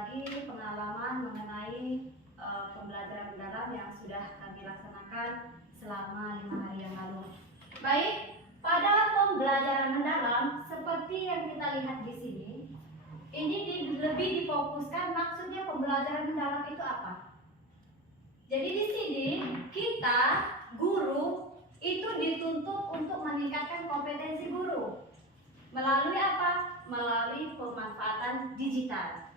berbagi pengalaman mengenai pembelajaran mendalam yang sudah kami laksanakan selama 5 hari yang lalu. Baik, pada pembelajaran mendalam seperti yang kita lihat di sini, ini lebih difokuskan maksudnya pembelajaran mendalam itu apa. Jadi di sini kita guru itu dituntut untuk meningkatkan kompetensi guru melalui apa? Melalui pemanfaatan digital.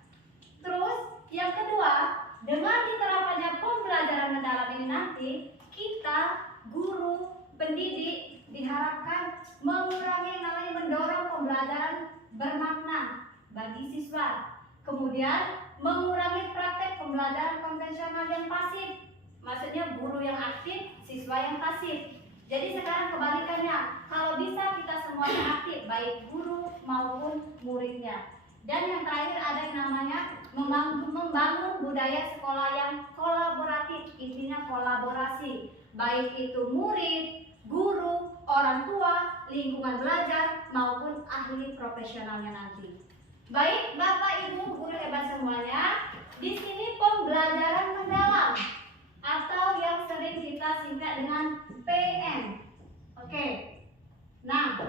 Terus yang kedua, dengan diterapkannya pembelajaran mendalam ini nanti kita guru pendidik diharapkan mengurangi namanya mendorong pembelajaran bermakna bagi siswa. Kemudian mengurangi praktek pembelajaran konvensional yang pasif. Maksudnya guru yang aktif, siswa yang pasif. Jadi sekarang kebalikannya, kalau bisa kita semuanya aktif, baik guru maupun muridnya. Dan yang terakhir ada yang namanya membangun budaya sekolah yang kolaboratif, intinya kolaborasi, baik itu murid, guru, orang tua, lingkungan belajar maupun ahli profesionalnya nanti. Baik Bapak Ibu guru hebat semuanya, di sini pembelajaran mendalam atau yang sering kita singkat dengan PM. Oke. Nah,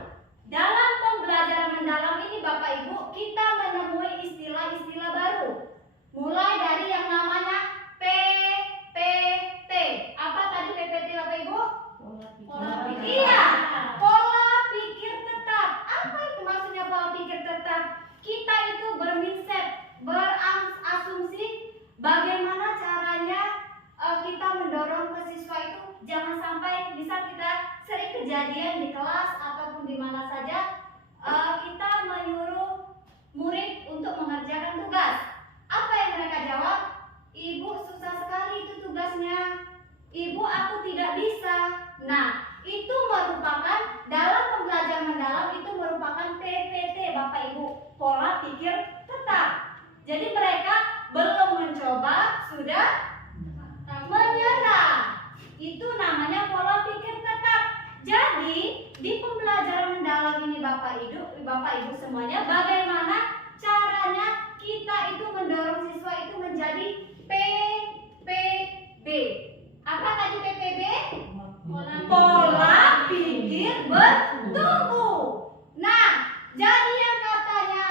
dalam pembelajaran mendalam ini Bapak Ibu kita menemui istilah-istilah baru. Mulai dari yang namanya PPT. Apa tadi PPT Bapak Ibu? Pola pikir. Iya, pola pikir tetap. Apa itu maksudnya pola pikir tetap? Kita itu bermindset, berasumsi bagaimana caranya kita mendorong ke siswa itu jangan sampai bisa kita sering kejadian di kelas ataupun di mana saja kita menyuruh murid untuk mengerjakan tugas. Apa yang mereka jawab? Ibu susah sekali itu tugasnya. Ibu aku tidak bisa. Nah, itu merupakan dalam pembelajaran mendalam itu merupakan PPT Bapak Ibu, pola pikir tetap. Jadi mereka belum mencoba sudah menyerah. Itu namanya pola pikir tetap. Jadi di pembelajaran mendalam ini Bapak Ibu semuanya, bagaimana caranya kita itu mendorong siswa itu menjadi PPB. Apa tadi PPB? Pola pikir bertumbuh. Nah, jadi yang katanya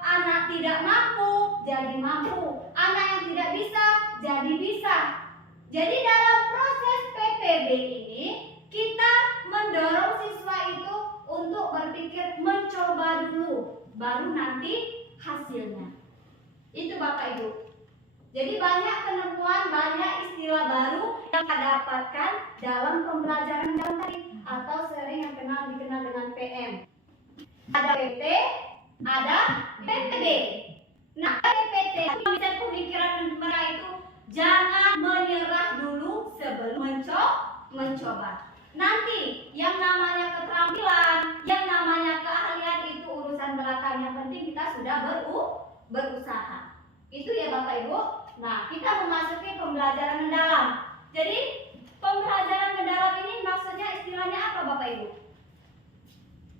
anak tidak mampu jadi mampu, anak yang tidak bisa jadi bisa. Jadi dalam proses PPB ini kita mendorong siswa itu untuk berpikir mencoba dulu, baru nanti hasilnya. Itu Bapak Ibu. Jadi banyak penemuan, banyak istilah baru yang kita dapatkan dalam pembelajaran dalam tadi atau sering yang dikenal dengan PM. Ada PT, ada PPB. Nah, PPT bisa pemikiran mereka itu jangan menyerah dulu sebelum mencoba. Nanti yang namanya keterampilan, yang namanya keahlian itu urusan belakang. Yang penting kita sudah berusaha. Itu ya Bapak Ibu. Nah, kita memasuki pembelajaran mendalam. Jadi pembelajaran mendalam ini maksudnya istilahnya apa Bapak Ibu?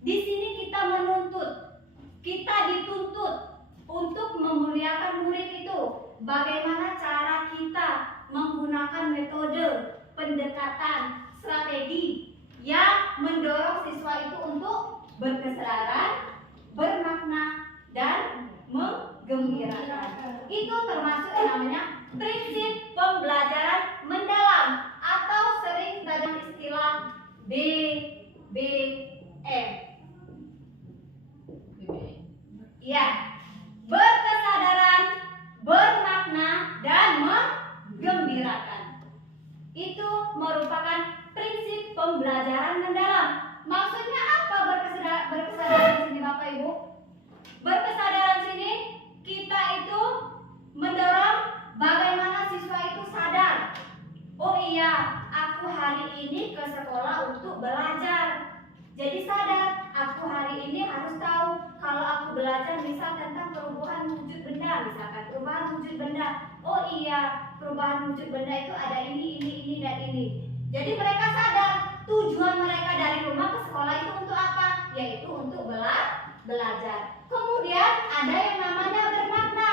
Di sini kita menuntut, kita dituntut untuk memuliakan murid itu. Bagaimana cara kita menggunakan metode pendekatan strategi yang mendorong siswa itu untuk berkesadaran, bermakna, dan menggembirakan. Itu termasuk yang namanya prinsip pembelajaran mendalam atau sering dengan istilah BBM. Ya, berkesadaran, bermakna, dan menggembirakan. Itu merupakan prinsip pembelajaran mendalam. Maksudnya apa berkesadaran di sini Bapak Ibu? Berkesadaran sini kita itu mendorong bagaimana siswa itu sadar. Oh iya, aku hari ini ke sekolah untuk belajar. Jadi sadar, aku hari ini harus tahu kalau aku belajar misal tentang perubahan wujud benda, misalkan perubahan wujud benda. Oh iya, perubahan wujud benda itu ada ini, dan ini. Jadi mereka sadar tujuan mereka dari rumah ke sekolah itu untuk apa? Yaitu untuk belajar. Kemudian ada yang namanya bermakna.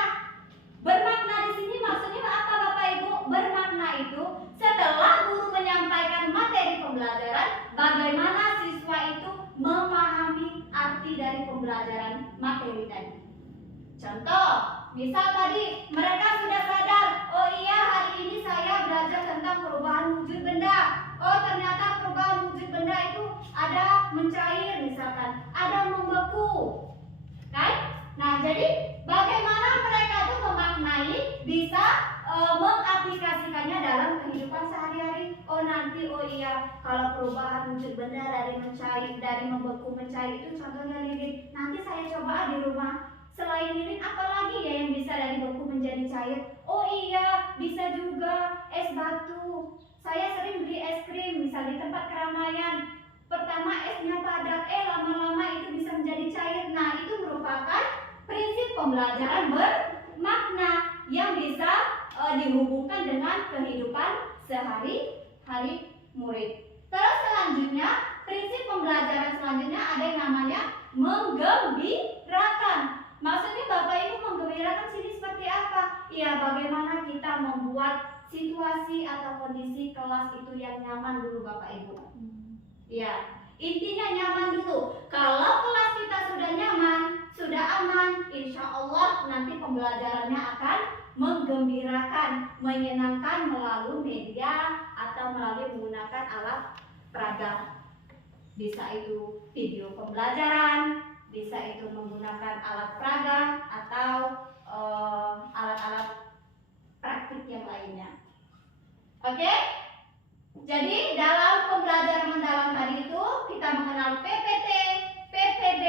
itu setelah guru menyampaikan materi pembelajaran, bagaimana siswa itu memahami arti dari pembelajaran materi tadi. Contoh, misal tadi mereka sudah sadar, oh iya hari ini saya belajar tentang perubahan wujud benda. Oh ternyata perubahan wujud benda itu ada mencair misalkan, ada membeku, kan? Nah jadi bagaimana mereka itu memaknai, bisa mengaplikasikannya dalam kehidupan sehari-hari. Oh nanti, oh iya kalau perubahan wujud benda dari mencair, dari membeku mencair itu contohnya lilin. Nanti saya coba di rumah. Selain lilin, apa lagi ya yang bisa dari beku menjadi cair? Oh iya, bisa juga es batu. Saya sering beli es krim, misal di tempat keramaian. Pertama esnya padat, lama-lama itu bisa menjadi cair. Nah, itu merupakan prinsip pembelajaran bermakna yang bisa dihubungkan dengan kehidupan sehari-hari murid. Terus selanjutnya, prinsip pembelajaran selanjutnya ada yang namanya menggembirakan. Maksudnya Bapak Ibu menggembirakan sini seperti apa? Ya bagaimana kita membuat situasi atau kondisi kelas itu yang nyaman dulu Bapak Ibu. Ya, intinya nyaman dulu. Kalau kelas kita sudah nyaman, sudah aman, insya Allah nanti pembelajarannya akan menggembirakan, menyenangkan melalui media atau melalui menggunakan alat peraga. Bisa itu video pembelajaran, bisa itu menggunakan alat peraga atau alat-alat praktik yang lainnya. Oke? Jadi dalam pembelajaran mendalam tadi itu kita mengenal PPT, PPB,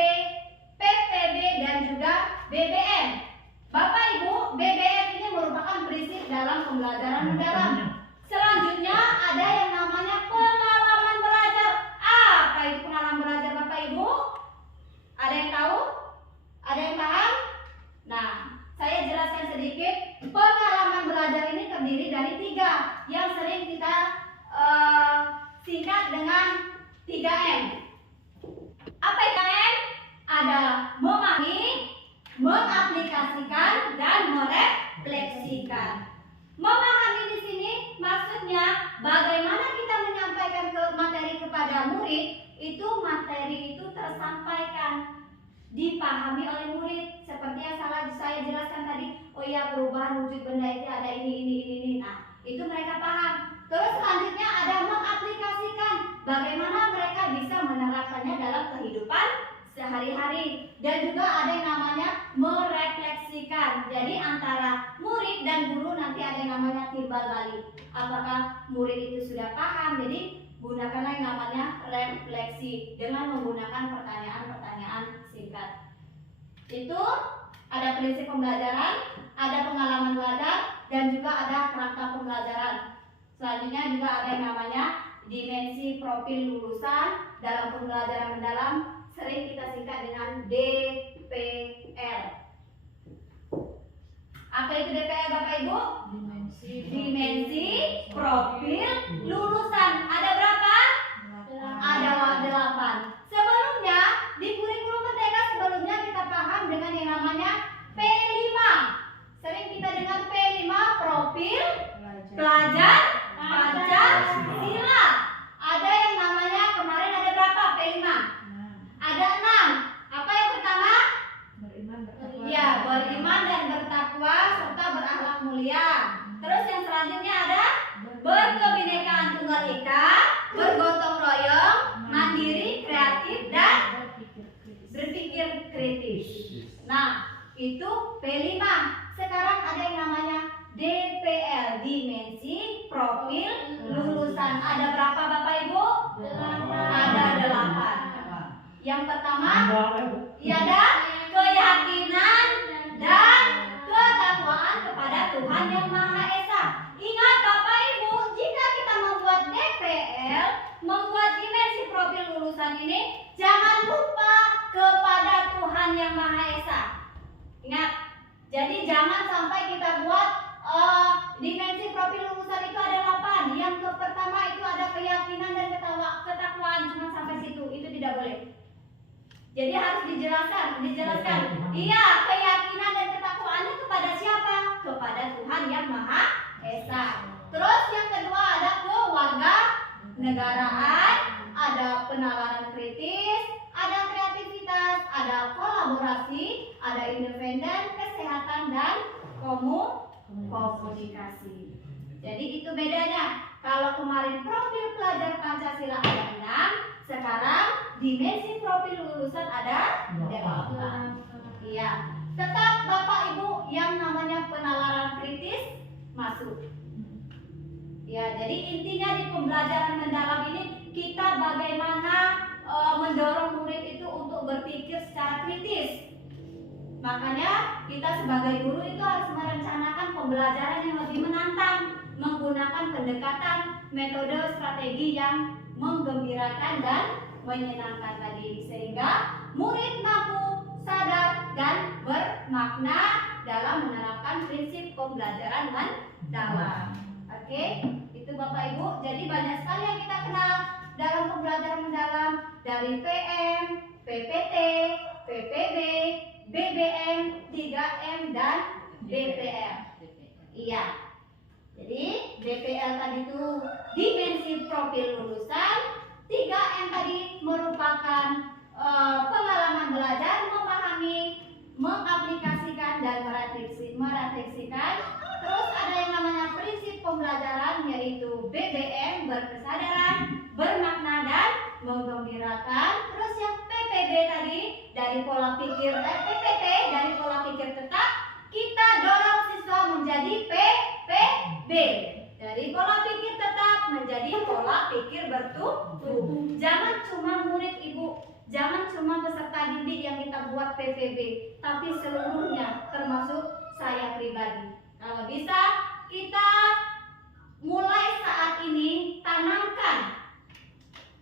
PPB dan juga BBM. Bapak Ibu, BBM ini merupakan prinsip dalam pembelajaran mendalam. Selanjutnya ada yang namanya pengalaman belajar. Apa itu pengalaman belajar Bapak Ibu? Ada yang tahu? Ada yang paham? Nah, saya jelaskan sedikit. Pengalaman belajar ini terdiri dari 3 yang sering kita singkat dengan 3M. Apa itu M? Adalah memahami, mengaplikasikan, dan merefleksikan. Memahami di sini maksudnya bagaimana kita menyampaikan materi kepada murid, itu materi itu tersampaikan, dipahami oleh murid. Seperti yang saya jelaskan tadi, oh ya perubahan wujud benda itu ada ini. Nah, itu mereka paham. Terus selanjutnya ada mengaplikasikan, bagaimana mereka bisa menerapkannya dalam kehidupan sehari-hari. Dan juga ada yang namanya merefleksikan. Jadi antara murid dan guru nanti ada yang namanya timbal balik. Apakah murid itu sudah paham? Jadi gunakanlah yang namanya refleksi dengan menggunakan pertanyaan-pertanyaan singkat. Itu ada prinsip pembelajaran, ada pengalaman belajar, dan juga ada kerangka pembelajaran. Selanjutnya juga ada yang namanya dimensi profil lulusan. Dalam pembelajaran mendalam sering kita singkat dengan DPL. Apa itu DPL Bapak Ibu? Dimensi profil lulusan. Ada berapa? Ada 8. Sebelumnya di kurikulum Merdeka sebelumnya kita paham dengan yang namanya P5. Sering kita dengar P5, profil pelajar Pancasila. Ada yang namanya kemarin ada berapa P5? Ada 6. Apa yang pertama? Ya, beriman dan bertakwa serta berakhlak mulia. Terus yang selanjutnya ada berkebinekaan tunggal ika, bergotong royong, mandiri, kreatif, dan berpikir kritis. Nah, itu P5. Sekarang ada yang namanya DPL, dimensi profil lulusan. Ada berapa Bapak Ibu? 8. Ada 8. Yang pertama, ada keyakinan dan ketakwaan kepada Tuhan Yang Maha Esa. Ingat Bapak Ibu, jika kita membuat DPL, membuat dimensi profil lulusan ini, jangan lupa kepada Tuhan Yang Maha Esa. Ingat, jadi jangan sampai kita buat dimensi profil lulusan itu ada 8. Yang pertama itu ada keyakinan dan ketakwaan, cuma sampai situ, itu tidak boleh. Jadi harus dijelaskan. Iya, keyakinan dan ketakwaannya kepada siapa? Kepada Tuhan Yang Maha Esa. Terus yang kedua ada kewarganegaraan, ada penalaran kritis, ada kreativitas, ada kolaborasi, ada independen, kesehatan dan komunikasi. Jadi itu bedanya. Kalau kemarin profil pelajar Pancasila ada 6, sekarang dimensi profil lulusan ada 8. Iya. Tetap Bapak Ibu yang namanya penalaran kritis masuk. Ya, jadi intinya di pembelajaran mendalam ini kita bagaimana mendorong murid itu untuk berpikir secara kritis. Makanya kita sebagai guru itu harus merencanakan pembelajaran yang lebih menantang, menggunakan pendekatan metode strategi yang menggembirakan dan menyenangkan tadi, sehingga murid mampu sadar dan bermakna dalam menerapkan prinsip pembelajaran mendalam. Oke, itu Bapak Ibu. Jadi banyak sekali yang kita kenal dalam pembelajaran mendalam, dari PM, PPT, PPB, BBM, 3M, dan DPL. Iya. Jadi DPL tadi itu dimensi profil lulusan, 3M tadi merupakan pengalaman belajar, memahami, mengaplikasikan dan merefleksikan. Terus ada yang namanya prinsip pembelajaran, yaitu BBM, berkesadaran, bermakna dan menggembirakan. Terus yang PPB tadi dari pola pikir PPT dari pola pikir tetap, kita dorong siswa menjadi PPB, dari pola pikir tetap menjadi pola pikir bertumbuh. Jangan cuma murid Ibu, jangan cuma peserta didik yang kita buat PPB, tapi seluruhnya termasuk saya pribadi. Kalau bisa kita mulai saat ini tanamkan,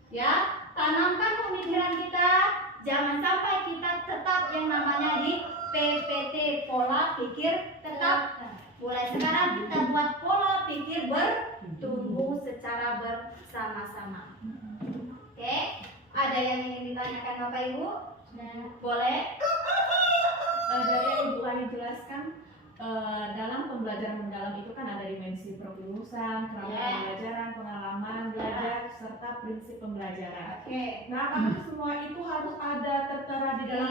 ya, tanamkan pemikiran kita. Jangan sampai kita tetap yang namanya di PPT, pola pikir tetap. Mulai sekarang kita buat pola pikir bertumbuh secara bersama-sama. Oke, ada yang ingin ditanyakan Bapak Ibu? Boleh? Dari yang Ibu Ani jelaskan, dalam pembelajaran mendalam itu kan ada dimensi profil lulusan, kerangka pembelajaran, pengalaman belajar, serta prinsip pembelajaran. Oke. Nah, apakah semua itu harus ada tertera di dalam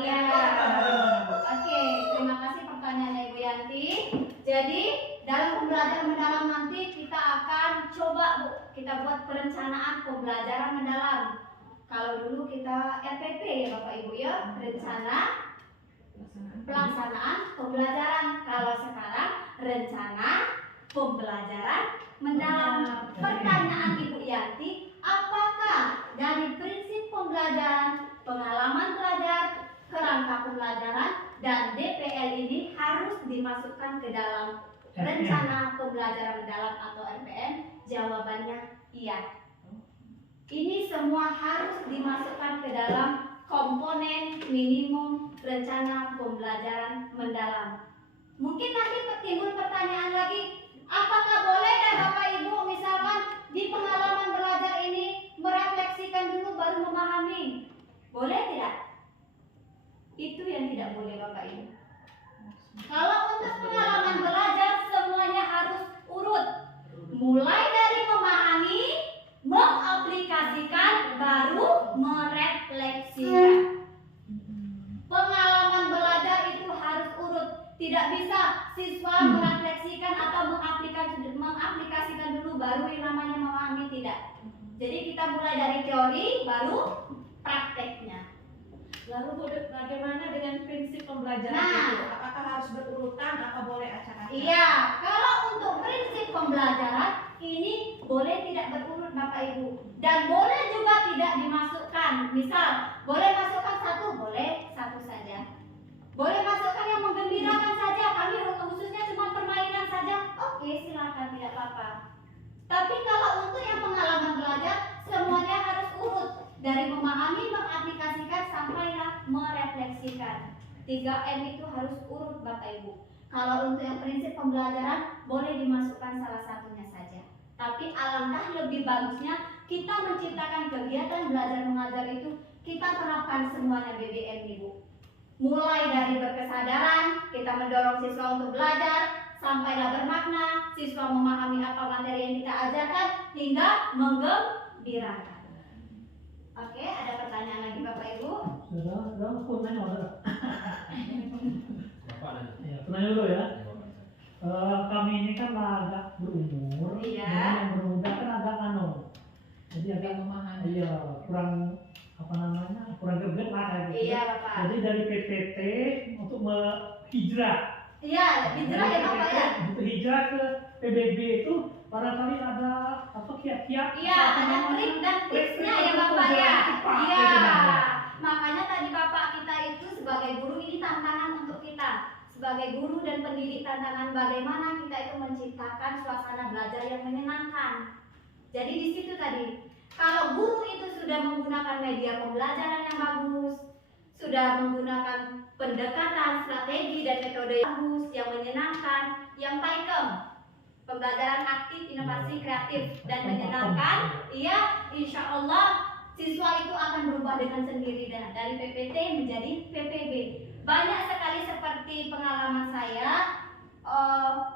Oke, terima kasih pertanyaannya Ibu Yanti. Jadi dalam pembelajaran mendalam nanti kita akan coba Bu, kita buat perencanaan pembelajaran mendalam. Kalau dulu kita RPP ya Bapak Ibu ya, rencana pelaksanaan pembelajaran. Kalau sekarang rencana pembelajaran mendalam. Pertanyaan Ibu Yanti, apakah dari prinsip pembelajaran, pengalaman belajar, kerangka pembelajaran, dan DPL ini harus dimasukkan ke dalam rencana pembelajaran mendalam atau RPM? Jawabannya iya. Ini semua harus dimasukkan ke dalam komponen minimum rencana pembelajaran mendalam. Mungkin nanti timbul pertanyaan lagi, apakah boleh dan Bapak Ibu misalkan di pengalaman belajar ini merefleksikan dulu baru memahami? Boleh tidak? Itu yang tidak boleh Bapak Ibu. Kalau untuk pengalaman belajar semuanya harus urut, mulai dari memahami, mengaplikasikan, baru merefleksikan. Pengalaman belajar itu harus urut. Tidak bisa siswa merefleksikan atau mengaplikasikan dulu baru yang namanya memahami, tidak. Jadi kita mulai dari teori baru prakteknya. Lalu bagaimana dengan prinsip pembelajaran itu? Apakah harus berurutan atau boleh acak-acak? Iya, kalau untuk prinsip pembelajaran ini boleh tidak berurut Bapak Ibu, dan boleh juga tidak dimasukkan. Misal, boleh masukkan satu, boleh satu saja. Boleh masukkan yang menggembirakan saja, kami khususnya cuma permainan saja. Oke, silakan, tidak apa-apa. Tapi kalau untuk yang pengalaman belajar, semuanya harus urut. Dari memahami, mengaplikasikan, sampailah merefleksikan. 3M itu harus urut Bapak Ibu. Kalau untuk yang prinsip pembelajaran, boleh dimasukkan salah satunya saja. Tapi alangkah lebih bagusnya kita menciptakan kegiatan belajar mengajar itu, kita terapkan semuanya BBM Ibu. Mulai dari berkesadaran, kita mendorong siswa untuk belajar, sampailah bermakna, siswa memahami apa materi yang kita ajarkan hingga menggembirakan. Oke, ada pertanyaan lagi Bapak Ibu? Sudah, aku nanya udah. Bapak nanya. Ya, aku nanya dulu ya. Kami ini kan agak berumur, Iya. dan yang bermuda kan agak jadi agak memahami. iya kurang apa namanya kurang greget lah kayak gitu. Iya Bapak. Jadi dari PPT untuk hijrah. Iya, hijrah ya Bapak ya. Untuk hijrah ke PBB itu barangkali ada apa kiat-kiat? Iya, ada trik dan tipsnya ya Bapak ya. Iya. Makanya tadi Bapak kita itu sebagai guru ini tantangan untuk kita. Sebagai guru dan pendidik tantangan bagaimana kita itu menciptakan suasana belajar yang menyenangkan. Jadi di situ tadi, kalau guru itu sudah menggunakan media pembelajaran yang bagus, sudah menggunakan pendekatan, strategi dan metode yang bagus, yang menyenangkan, yang PAIKEM, pembelajaran aktif, inovasi, kreatif dan menyenangkan, iya, insya Allah siswa itu akan berubah dengan sendirinya dari PPT menjadi PPB. Banyak sekali seperti pengalaman saya,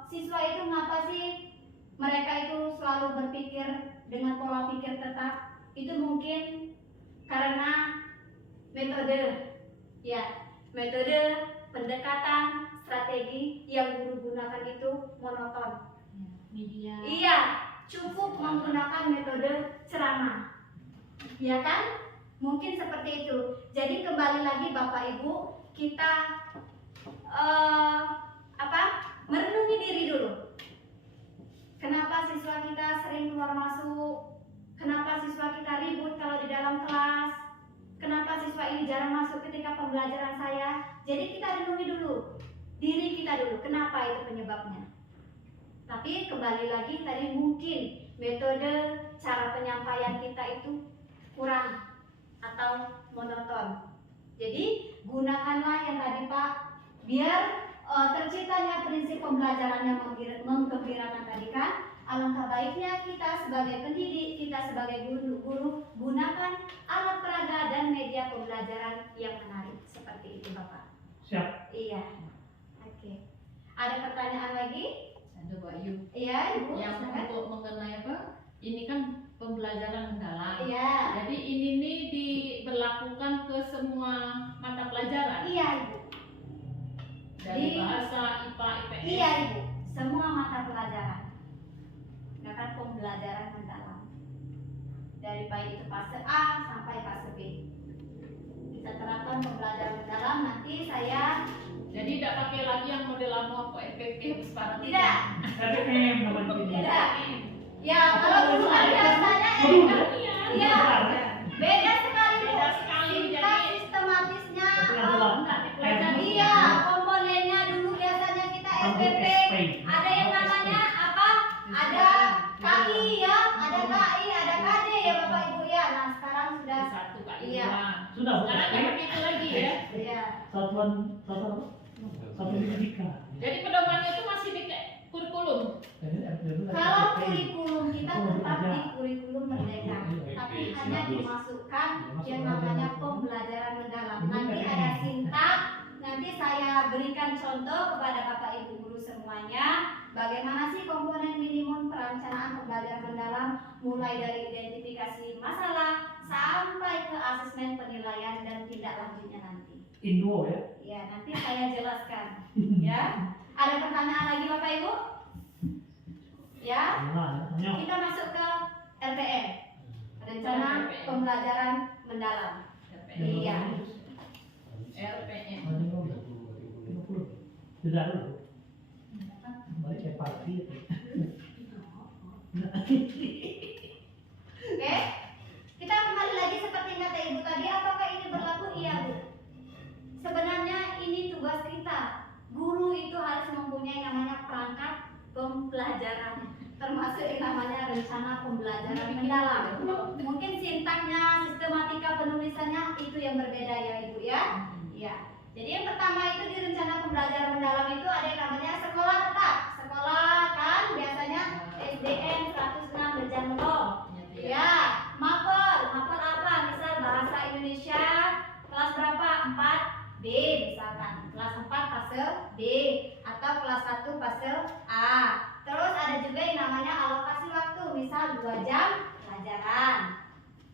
siswa itu ngapa sih mereka itu selalu berpikir dengan pola pikir tetap, itu mungkin karena metode, ya, metode pendekatan strategi yang guru gunakan itu monoton. Media. Iya, cukup menggunakan metode ceramah, ya kan? Mungkin seperti itu. Jadi kembali lagi Bapak Ibu, kita merenungi diri dulu. Kenapa siswa kita sering keluar masuk? Kenapa siswa kita ribut kalau di dalam kelas? Kenapa siswa ini jarang masuk ketika pembelajaran saya? Jadi kita renungi dulu diri kita dulu. Kenapa itu penyebabnya? Tapi kembali lagi tadi mungkin metode cara penyampaian kita itu kurang atau monoton. Jadi gunakanlah yang tadi Pak, biar terciptanya prinsip pembelajaran yang menggembirakan tadi kan. Alangkah baiknya kita sebagai pendidik, kita sebagai guru gunakan alat peraga dan media pembelajaran yang menarik seperti itu Bapak. Siap. Iya. Oke. Ada pertanyaan lagi? Ada Pak Yu. Iya Ibu. Yang silakan. untuk mengenai apa? Ini kan pembelajaran mendalam. Iya. Jadi ini nih diberlakukan ke semua mata pelajaran. Iya Ibu. Dari bahasa, IPA, IPS. Iya Ibu. Semua mata pelajaran. Bahkan pembelajaran mendalam. Dari baik itu fase A sampai fase B. Kita terapkan pembelajaran mendalam. Nanti saya Jadi tidak pakai lagi yang model lama apa FPP sekarang. tidak. RPM namanya ini. Tidak. Ya kalau dulu kan biasanya iya. Beda sekali Bu. Beda sekali, Kita jadi- sistematisnya Nanti pelajaran. iya, komponennya dulu biasanya kita SPP. Ada yang namanya apa? Ada KI ya, ada KI, ada KD ya Bapak Ibu ya. Nah sekarang sudah Satu Kak Iya. Sudah Sekarang bukan? jangan itu lagi ya. iya. Satuan pendidikan. Jadi pedomannya itu masih di kurikulum. Jadi RPM itu Kalau RPM. kurikulum kita tetap di kurikulum merdeka, tapi hanya dimasukkan yang namanya pembelajaran mendalam. Nanti ada sintak, nanti saya berikan contoh kepada Bapak Ibu guru semuanya, bagaimana sih komponen minimum perencanaan pembelajaran mendalam, mulai dari identifikasi masalah sampai ke asesmen penilaian dan tindak lanjutnya nanti. Indo ya. Ya, nanti saya jelaskan. Ya, ada pertanyaan lagi Bapak Ibu? Ya. Nah, Kita masuk ke RPM, rencana pembelajaran mendalam. Iya. RPM. 50. Sudah dulu. Balik kayak party itu. Oke, kita kembali lagi seperti yang kata Ibu tadi. Apakah ini berlaku? Iya Bu. Sebenarnya ini tugas kita. Guru itu harus mempunyai namanya perangkat pembelajaran, termasuk yang namanya rencana pembelajaran mendalam. Mungkin sintaknya, sistematika penulisannya itu yang berbeda ya Ibu ya. Iya. Jadi yang pertama itu di rencana pembelajaran mendalam itu ada yang namanya sekolah tetap. Sekolah kan biasanya SDN 106 Berjanmelo. Ya, mapel apa? Misal bahasa Indonesia kelas berapa? 4B misalkan. Kelas 4 fase B atau kelas 1 fase A. Terus ada juga yang namanya alokasi waktu, misal 2 jam pelajaran.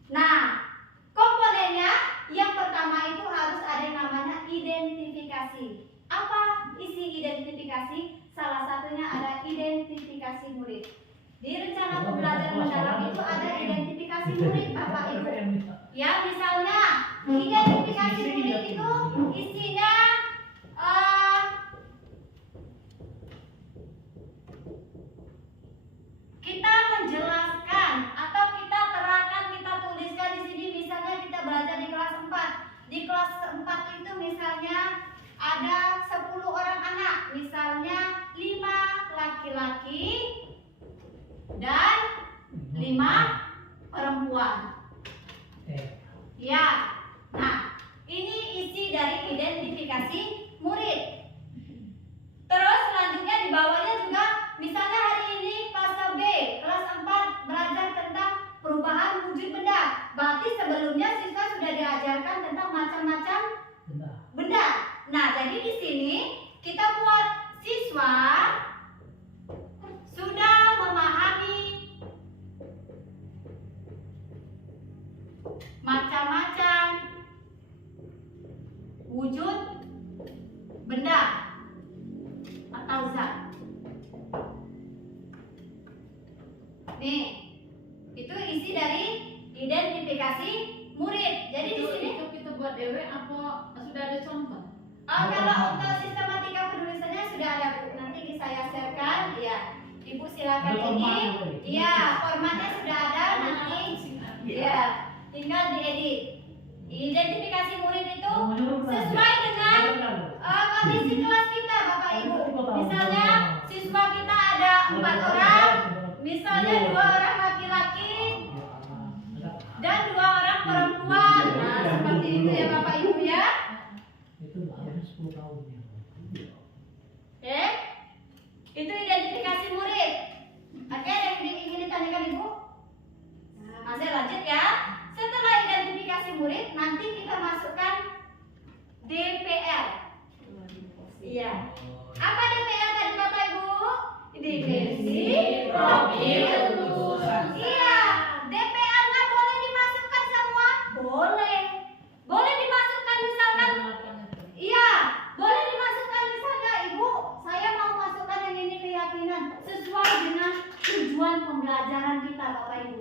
Nah, komponennya yang pertama itu harus ada yang namanya identifikasi. Apa isi identifikasi? Salah satunya ada identifikasi murid. Di rencana pembelajaran mendalam itu ada identifikasi murid, Bapak Ibu. Ya, misalnya identifikasi murid itu isinya kita menjelaskan atau kita terangkan, kita tuliskan di sini. Misalnya kita belajar di kelas 4. Di kelas 4 itu misalnya ada 10 orang anak, misalnya 5 laki-laki dan 5 perempuan. Ya. Nah, ini isi dari identifikasi murid. Terus selanjutnya di bawahnya juga misalnya hari ini fase B, kelas 4 belajar tentang perubahan wujud benda. Berarti sebelumnya siswa sudah diajarkan tentang macam-macam benda. Nah, jadi di sini kita buat siswa sudah memahami macam-macam wujud benda atau zat. Nih, itu isi dari identifikasi murid. Jadi di sini Itu kita buat DW apa sudah ada contoh? kalau untuk sistematika penulisannya sudah ada, Bu. Nanti saya sharekan. Ya, Ibu silakan ini. Iya, formatnya sudah ada nanti. Iya, tinggal diedit. Identifikasi murid itu sesuai dengan kondisi kelas kita, Bapak Ibu. Misalnya siswa kita ada 4 orang, misalnya 2 orang laki-laki dan 2 orang perempuan. Nah, seperti itu ya Bapak Ibu ya. Oke, itu identifikasi murid. Oke, yang ingin ditanyakan Ibu? Nah, saya lanjut ya. Setelah identifikasi murid, nanti kita masukkan DPL. Iya. Apa DPL tadi Bapak Ibu? Dimensi profil lulusan. Iya. DPL-nya boleh dimasukkan semua? Boleh. Boleh dimasukkan misalkan. Iya. Boleh dimasukkan misalnya Ibu, saya mau masukkan yang ini keyakinan sesuai dengan tujuan pembelajaran kita Bapak Ibu.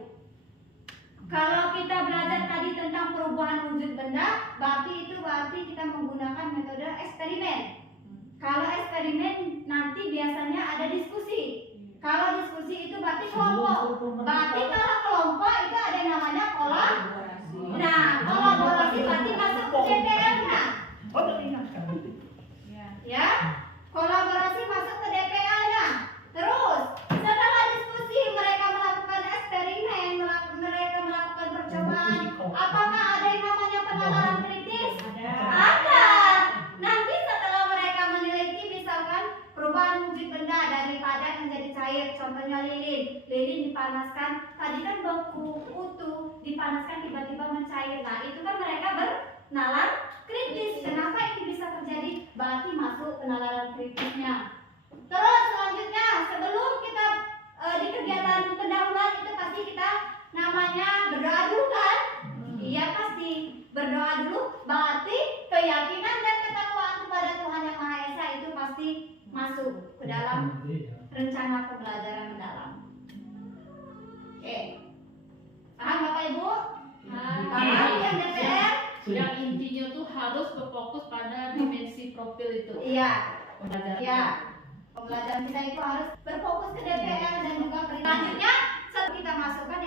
Kalau kita belajar tadi tentang perubahan wujud benda, berarti kita menggunakan metode eksperimen. Kalau eksperimen nanti biasanya ada diskusi. Kalau diskusi itu berarti kelompok. Berarti kalau kelompok itu ada yang namanya kolaborasi. Nah, kolaborasi berarti masuk ke DPL-nya. Ya, kolaborasi masuk ke DPL-nya. Terus setelah diskusi mereka melakukan eksperimen, mereka melakukan percobaan. Apakah ada yang namanya penalaran kritis? Ada. Nanti setelah mereka meneliti misalkan perubahan wujud benda dari padat menjadi cair, contohnya lilin. Lilin dipanaskan, tadi kan beku utuh, dipanaskan tiba-tiba mencair. Nah, itu kan mereka bernalar kritis. Kenapa ini bisa terjadi? Berarti masuk penalaran kritisnya. Terus selanjutnya sebelum kita di kegiatan pendahuluan itu pasti kita namanya berdoa dulu kan? Iya pasti berdoa dulu. Berarti keyakinan dan ketakwaan kepada Tuhan Yang Maha Esa itu pasti masuk ke dalam rencana pembelajaran mendalam. Oke, paham Bapak Ibu? Paham yang DPR? Yang intinya tuh harus berfokus pada dimensi profil itu. Iya. Pembelajaran. Ya, pembelajaran kita itu harus berfokus ke DPR dan juga selanjutnya setelah kita masukkan